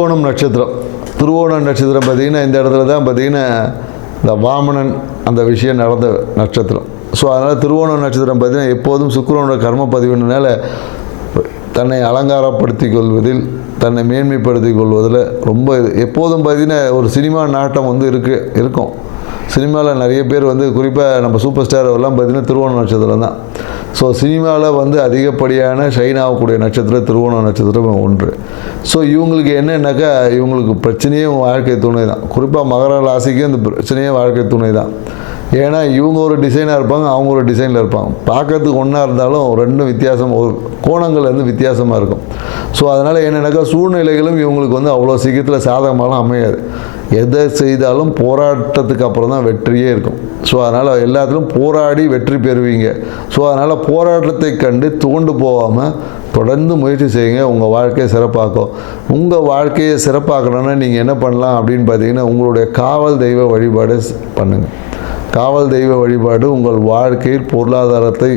திருவோணம் நட்சத்திரம். திருவோணம் நட்சத்திரம் பார்த்திங்கன்னா இந்த இடத்துல தான் பார்த்திங்கன்னா இந்த வாமனன் அந்த விஷயம் நடந்த நட்சத்திரம். ஸோ அதனால் திருவோணம் நட்சத்திரம் பார்த்திங்கன்னா எப்போதும் சுக்கரனோட கர்ம பதிவுனால தன்னை அலங்காரப்படுத்திக் கொள்வதில் தன்னை மேன்மைப்படுத்திக் கொள்வதில் ரொம்ப இது. எப்போதும் பார்த்தீங்கன்னா ஒரு சினிமா நாட்டம் வந்து இருக்கு இருக்கும். சினிமாவில் நிறைய பேர் வந்து குறிப்பாக நம்ம சூப்பர் ஸ்டார் எல்லாம் பார்த்தீங்கன்னா திருவோண நட்சத்திரம் தான். ஸோ சினிமாவில் வந்து அதிகப்படியான ஷைன் ஆகக்கூடிய நட்சத்திரம் திருவோண நட்சத்திரம் ஒன்று. ஸோ இவங்களுக்கு என்னென்னாக்கா இவங்களுக்கு பிரச்சனையும் வாழ்க்கை துணை தான். குறிப்பாக மகர ராசிக்கு இந்த பிரச்சனையே வாழ்க்கை துணை தான். ஏன்னா இவங்க ஒரு டிசைனாக இருப்பாங்க அவங்க ஒரு டிசைனில் இருப்பாங்க. பார்க்கறதுக்கு ஒன்றா இருந்தாலும் ரெண்டும் வித்தியாசம் ஒரு கோணங்கள் வந்து வித்தியாசமாக இருக்கும். ஸோ அதனால் என்னென்னாக்கா சூழ்நிலைகளும் இவங்களுக்கு வந்து அவ்வளோ சீக்கிரத்தில் சாதகமாலாம் அமையாது. எதை செய்தாலும் போராட்டத்துக்கு அப்புறம் தான் வெற்றியே இருக்கும். ஸோ அதனால் எல்லாத்திலும் போராடி வெற்றி பெறுவீங்க. ஸோ அதனால் போராட்டத்தை கண்டு தூண்டு போகாமல் தொடர்ந்து முயற்சி செய்யுங்க. உங்கள் வாழ்க்கையை சிறப்பாக்கும். உங்கள் வாழ்க்கையை சிறப்பாக்கணும்னா நீங்கள் என்ன பண்ணலாம் அப்படின்னு பார்த்தீங்கன்னா உங்களுடைய காவல் தெய்வ வழிபாடு பண்ணுங்கள் காவல் தெய்வ வழிபாடு உங்கள் வாழ்க்கையில் பொருளாதாரத்தை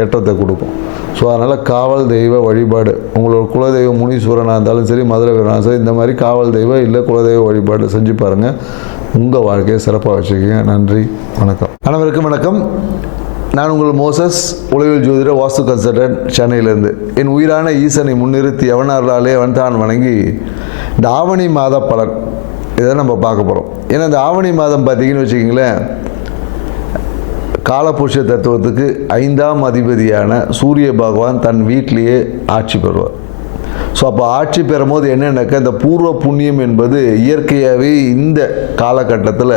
ஏற்றத்தை கொடுக்கும். ஸோ அதனால் காவல் தெய்வ வழிபாடு உங்களோட குலதெய்வம் முனீஸ்வரனாக இருந்தாலும் சரி மதுரை வீரனாக சரி இந்த மாதிரி காவல் தெய்வம் இல்லை குலதெய்வ வழிபாடு செஞ்சு பாருங்கள் உங்கள் வாழ்க்கையை சிறப்பாக வச்சுக்கோங்க. நன்றி வணக்கம். அனைவருக்கும் வணக்கம். நான் உங்கள் மோசஸ் உளவியல் ஜோதிட வாஸ்து கன்சல்டன்ட் சென்னையிலேருந்து. என் உயிரான ஈசனை முன்னிறுத்தி எவனார்களாலே அவன் தான் வணங்கி இந்த ஆவணி மாத பலன். இதை நம்ம பார்க்க போகிறோம் ஏன்னா இந்த ஆவணி மாதம் பார்த்தீங்கன்னு வச்சுக்கிங்களேன் காலபுருஷ தத்துவத்துக்கு ஐந்தாம் அதிபதியான சூரிய பகவான் தன் வீட்டிலேயே ஆட்சி பெறுவார். ஸோ அப்போ ஆட்சி பெறும்போது என்னென்னாக்கா இந்த பூர்வ புண்ணியம் என்பது இயற்கையாகவே இந்த காலகட்டத்தில்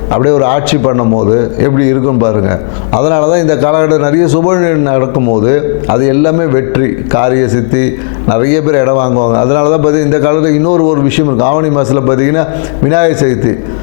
அப்படியே ஒரு ஆட்சி பண்ணும் போது எப்படி இருக்கும் பாருங்கள் அதனால தான் இந்த காலகட்டம் நிறைய சுப நடக்கும்போது அது எல்லாமே வெற்றி காரிய சித்தி நிறைய பேர் இடம் வாங்குவாங்க. அதனால தான் பார்த்தீங்கன்னா இந்த காலத்தில் இன்னொரு ஒரு விஷயம் இருக்குது ஆவணி மாதத்தில் பார்த்திங்கன்னா விநாயகர் சதுர்த்தி.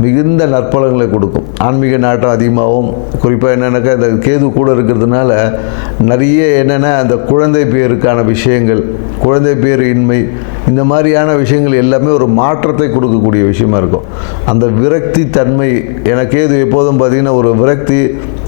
மிகுந்த நற்பலங்களை கொடுக்கும். ஆன்மீக நாட்டம் அதிகமாகவும் குறிப்பாக என்னென்னாக்கா இந்த கேது கூட இருக்கிறதுனால நிறைய என்னென்னா அந்த குழந்தை பேருக்கான விஷயங்கள் குழந்தை பேர் இன்மை இந்த மாதிரியான விஷயங்கள் எல்லாமே ஒரு மாற்றத்தை கொடுக்கக்கூடிய விஷயமா இருக்கும். அந்த விரக்தி தன்மை எனக்கு கேது எப்போதும் பார்த்திங்கன்னா ஒரு விரக்தி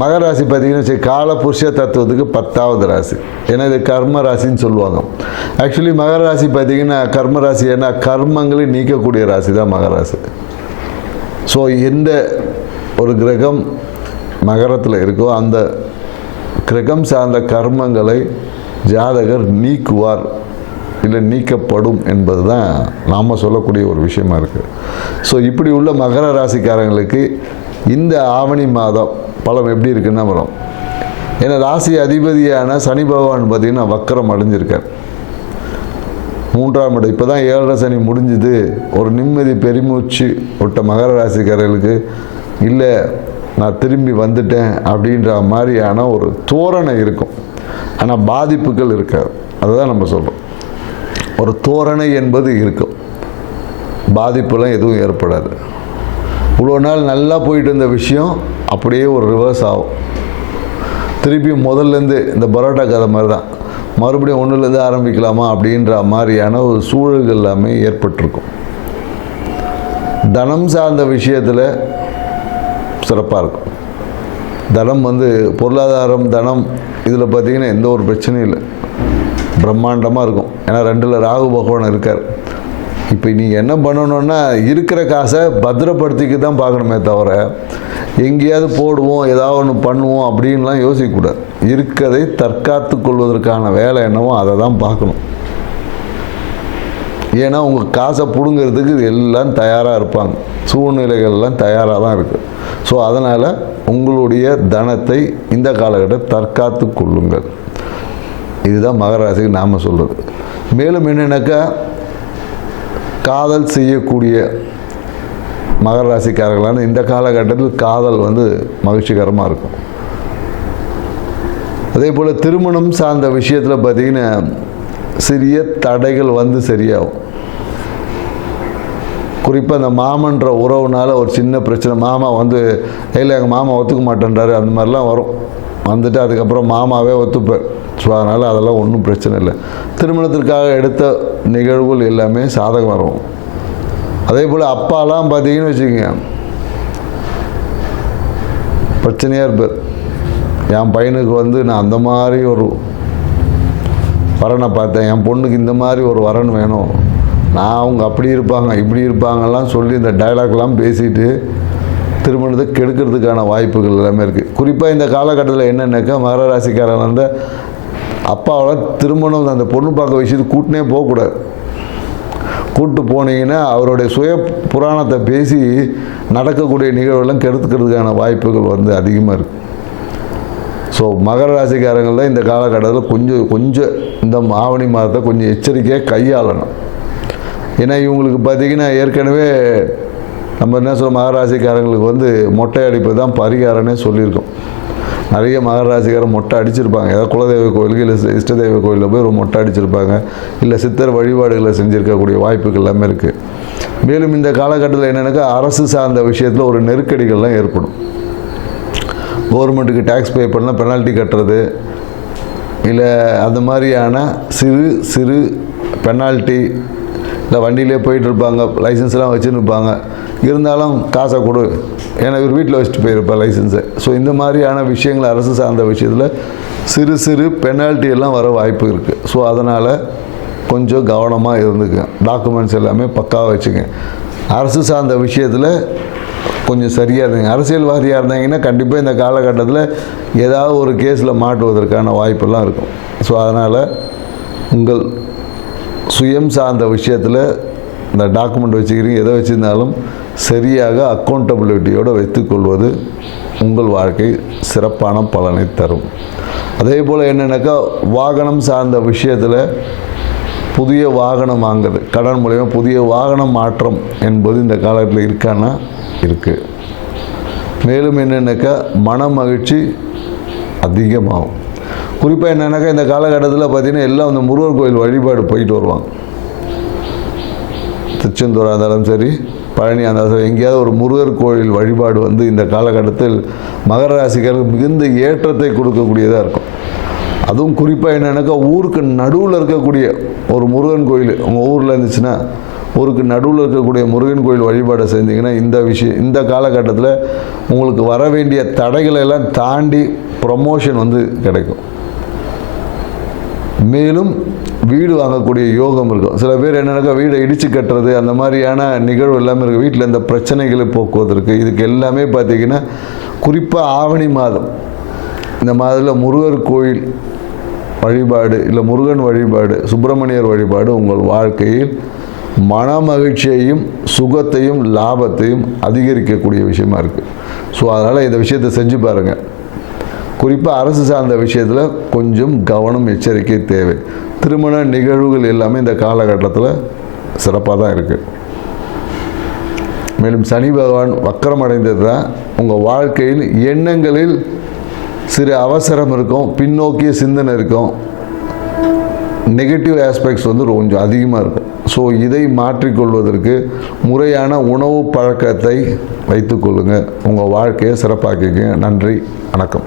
மகராசி பார்த்தீங்கன்னா சரி காலபுருஷ தத்துவத்துக்கு பத்தாவது ராசி. ஏன்னா இது கர்ம ராசின்னு சொல்லுவாங்க. ஆக்சுவலி மகர ராசி பார்த்தீங்கன்னா கர்ம ராசி ஏன்னா கர்மங்களை நீக்கக்கூடிய ராசி தான் மகராசி ஸோ எந்த ஒரு கிரகம் மகரத்தில் இருக்கோ அந்த கிரகம் சார்ந்த கர்மங்களை ஜாதகர் நீக்குவார். இல்லை நீக்கப்படும் என்பது தான் நாம் சொல்லக்கூடிய ஒரு விஷயமா இருக்குது ஸோ இப்படி உள்ள மகர ராசிக்காரங்களுக்கு இந்த ஆவணி மாதம் பலம் எப்படி இருக்குன்னா வரும். ஏன்னா ராசி அதிபதியான சனி பகவான் பார்த்திங்கன்னா வக்கரம் அடைஞ்சிருக்கார். மூன்றாம் இடம். இப்போ தான் ஏழரை சனி முடிஞ்சுது. ஒரு நிம்மதி பெருமூச்சு விட்ட மகர ராசிக்காரர்களுக்கு இல்லை நான் திரும்பி வந்துட்டேன் அப்படின்ற மாதிரியான ஒரு தோரணை இருக்கும். ஆனால் பாதிப்புகள் இருக்காது. அதுதான் நம்ம சொல்கிறோம் ஒரு தோரணை என்பது இருக்கும். பாதிப்புலாம் எதுவும் ஏற்படாது. இவ்வளோ நாள் நல்லா போயிட்டு இருந்த விஷயம் அப்படியே ஒரு ரிவர்ஸ் ஆகும். திருப்பி முதல்லேருந்து இந்த பரோட்டா கதை மாதிரி தான் மறுபடியும் ஒன்றுலேருந்து ஆரம்பிக்கலாமா அப்படின்ற மாதிரியான ஒரு சூழல்கள் எல்லாமே ஏற்பட்டிருக்கும். தனம் சார்ந்த விஷயத்தில் சிறப்பாக இருக்கும். தனம் வந்து பொருளாதாரம் தனம் இதில் பார்த்தீங்கன்னா எந்த ஒரு பிரச்சனையும் இல்லை. பிரம்மாண்டமாக இருக்கும். ஏன்னா ரெண்டில் ராகு பகவான் இருக்கார். இப்போ நீங்கள் என்ன பண்ணணுன்னா இருக்கிற காசை பத்திரப்படுத்திக்க தான் பார்க்கணுமே தவிர எங்கேயாவது போடுவோம் ஏதாவது ஒன்று பண்ணுவோம் அப்படின்லாம் யோசிக்கக்கூடாது. இருக்கதை தற்காத்து கொள்வதற்கான வேலை என்னவோ அதை தான் பார்க்கணும். ஏன்னா உங்கள் காசை பிடுங்கிறதுக்கு இது எல்லாம் தயாராக இருப்பாங்க. சூழ்நிலைகள்லாம் தயாராக தான் இருக்குது ஸோ அதனால் உங்களுடைய தனத்தை இந்த காலகட்டம் தற்காத்து கொள்ளுங்கள். இதுதான் மகராசிக்கு நாம் சொல்கிறது மேலும் என்னென்னாக்கா காதல் செய்யக்கூடிய மகர ராசிக்காரர்களான இந்த காலகட்டத்தில் காதல் வந்து மகிழ்ச்சிகரமாக இருக்கும். அதே போல் திருமணம் சார்ந்த விஷயத்தில் பார்த்திங்கன்னா சிறிய தடைகள் வந்து சரியாகும். குறிப்பாக அந்த மாமன்ற உறவுனால ஒரு சின்ன பிரச்சனை மாமா வந்து இல்லை எங்கள் மாமா ஒத்துக்க மாட்டேன்றாரு அந்த மாதிரிலாம் வரும். வந்துட்டு அதுக்கப்புறம் மாமாவே ஒத்துப்பார். ஸோ அதனால் அதெல்லாம் ஒன்றும் பிரச்சனை இல்லை. திருமணத்திற்காக எடுத்த நிகழ்வுகள் எல்லாமே சாதகம் வரும் அதே போல் அப்பாலாம் பார்த்தீங்கன்னு வச்சுக்கோங்க. பிரச்சனையாக இருப்பார். என் பையனுக்கு வந்து நான் அந்த மாதிரி ஒரு வரனை பார்த்தேன். என் பொண்ணுக்கு இந்த மாதிரி ஒரு வரன் வேணும். நான் அவங்க அப்படி இருப்பாங்க இப்படி இருப்பாங்கலாம் சொல்லி இந்த டைலாக்லாம் பேசிட்டு திருமணத்தை கெடுக்கிறதுக்கான வாய்ப்புகள் எல்லாமே இருக்குது குறிப்பாக இந்த காலகட்டத்தில் என்னென்னாக்கா மகர ராசிக்காரன் வந்து அப்பாவெல்லாம் திருமணம் அந்த பொண்ணு பார்க்க விஷயத்துக்கு கூட்டினே போகக்கூடாது. கூப்பிட்டு போனீங்கன்னா அவருடைய சுய புராணத்தை பேசி நடக்கக்கூடிய நிகழ்வுலாம் கெடுத்துக்கிறதுக்கான வாய்ப்புகள் வந்து அதிகமாக இருக்குது ஸோ மகர ராசிக்காரங்களில் இந்த காலகட்டத்தில் கொஞ்சம் கொஞ்சம் இந்த ஆவணி மாதத்தை கொஞ்சம் எச்சரிக்கையாக கையாளணும். ஏன்னா இவங்களுக்கு பார்த்திங்கன்னா ஏற்கனவே நம்ம என்ன சொல்ல மகராசிக்காரங்களுக்கு வந்து மொட்டை அடிப்பு தான் பரிகாரம்னே சொல்லியிருக்கோம். நிறைய மகராசிக்காரன் மொட்டை அடிச்சிருப்பாங்க. ஏதாவது குலதெய்வ கோயிலுக்கு இல்லை இஷ்டதெய்வ கோயிலில் போய் ஒரு மொட்டை அடிச்சிருப்பாங்க. இல்லை சித்தர் வழிபாடுகளை செஞ்சுருக்கக்கூடிய வாய்ப்புகள் எல்லாமே இருக்குது மேலும் இந்த காலகட்டத்தில் என்னென்னாக்கா அரசு சார்ந்த விஷயத்தில் ஒரு நெருக்கடிகள்லாம் ஏற்படும். கவர்மெண்ட்டுக்கு டேக்ஸ் பே பண்ணால் பெனால்ட்டி கட்டுறது. இல்லை அந்த மாதிரியான சிறு சிறு பெனால்ட்டி இல்லை வண்டியிலே போயிட்டுருப்பாங்க லைசன்ஸ்லாம் வச்சுன்னு இருப்பாங்க. இருந்தாலும் காசை கொடு. ஏன்னா இவர் வீட்டில் வச்சுட்டு போயிருப்பேன் லைசன்ஸை. ஸோ இந்த மாதிரியான விஷயங்கள் அரசு சார்ந்த விஷயத்தில் சிறு சிறு பெனால்ட்டி எல்லாம் வர வாய்ப்பு இருக்குது ஸோ அதனால் கொஞ்சம் கவனமாக இருந்துக்க டாக்குமெண்ட்ஸ் எல்லாமே பக்காவாக வச்சுங்க அரசு சார்ந்த விஷயத்தில் கொஞ்சம் சரியாக இருந்தீங்க. அரசியல்வாதியாக இருந்தீங்கன்னா கண்டிப்பாக இந்த காலகட்டத்தில் ஏதாவது ஒரு கேஸில் மாட்டுவதற்கான வாய்ப்பெல்லாம் இருக்கும். ஸோ அதனால் உங்கள் சுயம் சார்ந்த விஷயத்தில் இந்த டாக்குமெண்ட் வச்சுக்கிறீங்க எதை வச்சுருந்தாலும் சரியாக அக்கௌண்டபிலிட்டியோடு வைத்துக்கொள்வது உங்கள் வாழ்க்கை சிறப்பான பலனை தரும். அதே போல் என்னென்னாக்கா வாகனம் சார்ந்த விஷயத்தில் புதிய வாகனம் வாங்குறது கடன் மூலயமா புதிய வாகனம் மாற்றம் என்பது இந்த காலத்தில் இருக்கான்னா இருக்குது மேலும் என்னென்னாக்கா மன மகிழ்ச்சி அதிகமாகும். குறிப்பாக என்னென்னாக்கா இந்த காலகட்டத்தில் பார்த்திங்கன்னா எல்லாம் அந்த முருகர் கோயில் வழிபாடு போயிட்டு வருவாங்க. திருச்செந்தூராக இருந்தாலும் சரி பழனி அந்த எங்கேயாவது ஒரு முருகர் கோயில் வழிபாடு வந்து இந்த காலகட்டத்தில் மகர ராசிக்காரருக்கு மிகுந்த ஏற்றத்தை கொடுக்கக்கூடியதாக இருக்கும். அதுவும் குறிப்பாக என்னென்னாக்கா ஊருக்கு நடுவில் இருக்கக்கூடிய ஒரு முருகன் கோயில் உங்கள் ஊரில் இருந்துச்சுன்னா ஊருக்கு நடுவில் இருக்கக்கூடிய முருகன் கோயில் வழிபாடை செஞ்சிங்கன்னா இந்த விஷயம் இந்த காலகட்டத்தில் உங்களுக்கு வர வேண்டிய தடைகளை எல்லாம் தாண்டி ப்ரொமோஷன் வந்து கிடைக்கும். மேலும் வீடு வாங்கக்கூடிய யோகம் இருக்கும். சில பேர் என்னென்னாக்கா வீடை இடித்து கட்டுறது அந்த மாதிரியான நிகழ்வு எல்லாமே இருக்குது வீட்டில் இந்த பிரச்சனைகளை போக்குவதற்கு இதுக்கு எல்லாமே பார்த்திங்கன்னா குறிப்பாக ஆவணி மாதம். இந்த மாதத்தில் முருகர் கோயில் வழிபாடு இல்லை முருகன் வழிபாடு சுப்பிரமணியர் வழிபாடு உங்கள் வாழ்க்கையில் மன மகிழ்ச்சியையும் சுகத்தையும் லாபத்தையும் அதிகரிக்கக்கூடிய விஷயமா இருக்குது ஸோ அதனால் இந்த விஷயத்தை செஞ்சு பாருங்கள் குறிப்பாக அரசு சார்ந்த விஷயத்தில் கொஞ்சம் கவனம் எச்சரிக்கை தேவை. திருமண நிகழ்வுகள் எல்லாமே இந்த காலகட்டத்தில் சிறப்பாக தான் இருக்குது மேலும் சனி பகவான் வக்கரமடைந்தது தான் உங்கள் வாழ்க்கையில் எண்ணங்களில் சிறு அவசரம் இருக்கும் பின்னோக்கிய சிந்தனை இருக்கும். நெகட்டிவ் ஆஸ்பெக்ட்ஸ் வந்து கொஞ்சம் அதிகமாக இருக்கும். ஸோ இதை மாற்றிக்கொள்வதற்கு முறையான உணவு பழக்கத்தை வைத்துக்கொள்ளுங்கள் உங்கள் வாழ்க்கையை சிறப்பாக்கிக்கங்க. நன்றி வணக்கம்.